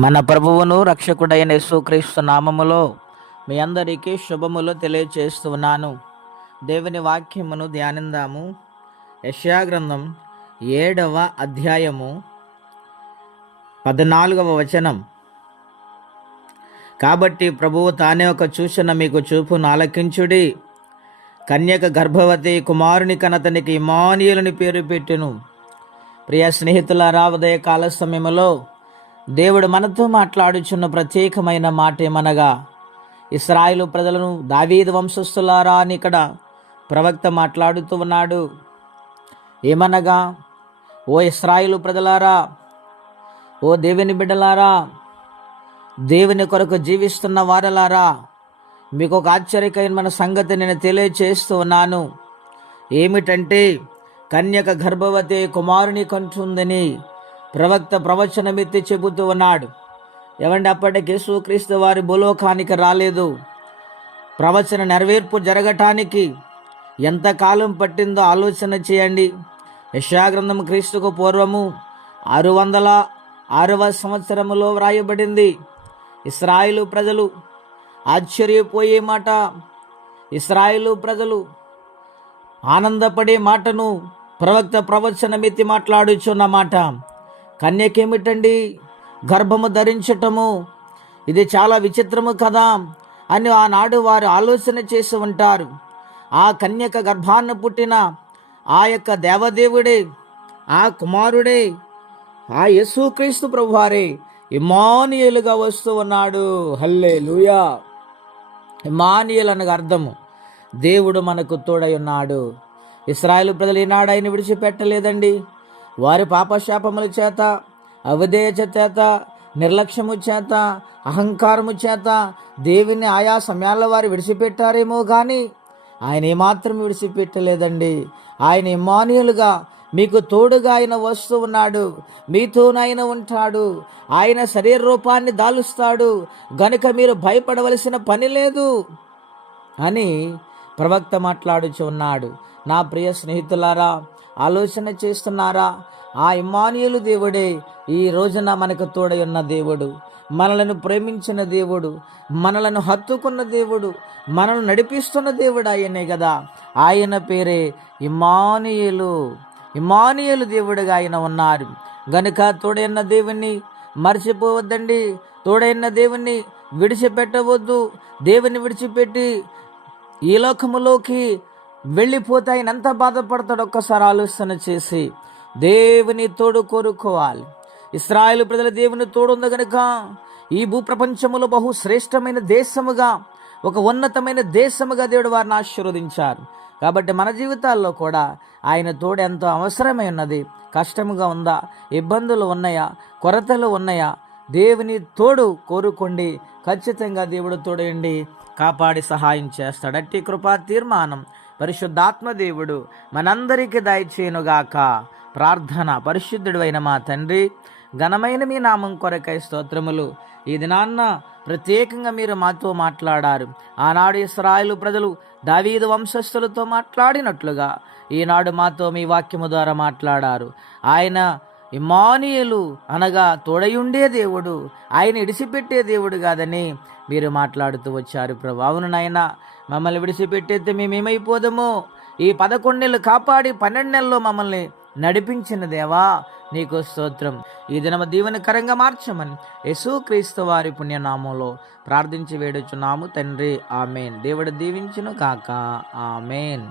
మన ప్రభువును రక్షకుడైన యేసుక్రీస్తు నామములో మీ అందరికీ శుభములు తెలియచేస్తున్నాను. దేవుని వాక్యమును ధ్యానిందాము. యశాగ్రంథం ఏడవ అధ్యాయము పద్నాలుగవ వచనం. కాబట్టి ప్రభువు తానే ఒక చూసిన మీకు చూపును ఆలకించుడి. కన్యక గర్భవతి కుమారుని కనతనికి ఇమానియులని పేరు పెట్టును. ప్రియ స్నేహితుల ఉదయ కాల సమయంలో దేవుడు మనతో మాట్లాడుచున్న ప్రత్యేకమైన మాట ఏమనగా ఇస్రాయిలు ప్రజలను దావీదు వంశస్థులారా అని ఇక్కడ ప్రవక్త మాట్లాడుతూ ఉన్నాడు. ఏమనగా ఓ ఇస్రాయిలు ప్రజలారా ఓ దేవుని బిడ్డలారా దేవుని కొరకు జీవిస్తున్న వారలారా మీకు ఒక ఆశ్చర్యకరమైన సంగతి నేను తెలియచేస్తూ ఉన్నాను. ఏమిటంటే కన్యక గర్భవతి కుమారుని కంటుందని ప్రవక్త ప్రవచనమెత్తి చెబుతూ ఉన్నాడు. ఎవండి అప్పటికి యేసుక్రీస్తు వారి భూలోకానికి రాలేదు. ప్రవచన నెరవేర్పు జరగటానికి ఎంతకాలం పట్టిందో ఆలోచన చేయండి. యశాగ్రంథం క్రీస్తుకు పూర్వము ఆరు వందల ఆరవ సంవత్సరములో వ్రాయబడింది. ఇస్రాయిలు ప్రజలు ఆశ్చర్యపోయే మాట ఇస్రాయిలు ప్రజలు ఆనందపడే మాటను ప్రవక్త ప్రవచనమెత్తి మాట్లాడుచున్న మాట. కన్యకేమిటండి? గర్భము ధరించటము. ఇది చాలా విచిత్రము కదా అని ఆనాడు వారు ఆలోచన చేసి ఉంటారు. ఆ కన్యక గర్భాన్ని పుట్టిన ఆ యొక్క దేవదేవుడే ఆ కుమారుడే ఆ యేసుక్రీస్తు ప్రభువారే ఇమానియలుగా వస్తూ ఉన్నాడు. హల్లే లూయా ఇమానియల్ అనగా అర్థము. దేవుడు మనకు తోడై ఉన్నాడు. ఇస్రాయేల్ ప్రజలు ఈనాడు ఆయన విడిచిపెట్టలేదండి. వారి పాపశాపముల చేత అవిధేయత చేత నిర్లక్ష్యము చేత అహంకారము చేత దేవుని ఆయా సమయాల్లో వారు విడిచిపెట్టారేమో కానీ ఆయన ఏమాత్రం విడిచిపెట్టలేదండి. ఆయన ఇమానియులుగా మీకు తోడుగా ఆయన వస్తూ ఉన్నాడు. మీతోనైనా ఉంటాడు. ఆయన శరీర రూపాన్ని దాలుస్తాడు. గనుక మీరు భయపడవలసిన పని లేదు అని ప్రవక్త మాట్లాడుచు ఉన్నాడు. నా ప్రియ స్నేహితులారా ఆలోచన చేస్తున్నారా? ఆ ఇమానియులు దేవుడే ఈ రోజున మనకు తోడై ఉన్న దేవుడు. మనలను ప్రేమించిన దేవుడు మనలను హత్తుకున్న దేవుడు మనల్ని నడిపిస్తున్న దేవుడు ఆయనే కదా ఆయన పేరే ఇమానియులు ఇమానియులు దేవుడుగా ఆయన ఉన్నారు. గనుక తోడైన దేవుణ్ణి మర్చిపోవద్దండి. తోడైన దేవుణ్ణి విడిచిపెట్టవద్దు. దేవుని విడిచిపెట్టి ఈ లోకములోకి వెళ్ళిపోతే ఆయన ఎంత బాధపడతాడు ఒక్కసారి ఆలోచన చేసి దేవుని తోడు కోరుకోవాలి. ఇస్రాయేల్ ప్రజల దేవుని తోడు ఉంది గనుక ఈ భూప్రపంచములో బహు శ్రేష్టమైన దేశముగా ఒక ఉన్నతమైన దేశముగా దేవుడు వారిని ఆశీర్వదించారు. కాబట్టి మన జీవితాల్లో కూడా ఆయన తోడు ఎంతో అవసరమై ఉన్నది. కష్టముగా ఉందా? ఇబ్బందులు ఉన్నాయా? కొరతలు ఉన్నాయా? దేవుని తోడు కోరుకోండి. ఖచ్చితంగా దేవుడు తోడయండి కాపాడి సహాయం చేస్తాడు. అట్టి కృపా తీర్మానం. పరిశుద్ధాత్మ దేవుడు మనందరికీ దయచేయునుగాక. ప్రార్థన. పరిశుద్ధుడు అయిన మా తండ్రి ఘనమైన మీ నామం కొరకై స్తోత్రములు. ఈ దినాన్న ప్రత్యేకంగా మీరు మాతో మాట్లాడారు. ఆనాడు ఇస్రాయలు ప్రజలు దావీదు వంశస్థులతో మాట్లాడినట్లుగా ఈనాడు మాతో మీ వాక్యము ద్వారా మాట్లాడారు. ఆయన ఇమానియలు అనగా తోడయుండే దేవుడు ఆయన ఇడిసిపెట్టే దేవుడు కాదని మీరు మాట్లాడుతూ వచ్చారు ప్రభావును నాయన మమ్మల్ని విడిచిపెట్టేస్తే మేమేమైపోదాము ఈ పదకొండు నెలలు కాపాడి పన్నెండు నెలల్లో మమ్మల్ని నడిపించిన దేవా నీకు స్తోత్రం. ఈ దినమ దీవెనకరంగా మార్చమని యేసుక్రీస్తు వారి పుణ్యనామంలో ప్రార్థించి వేడుచున్నాము తండ్రి. ఆమెన్. దేవుడు దీవించును కాక ఆమెన్.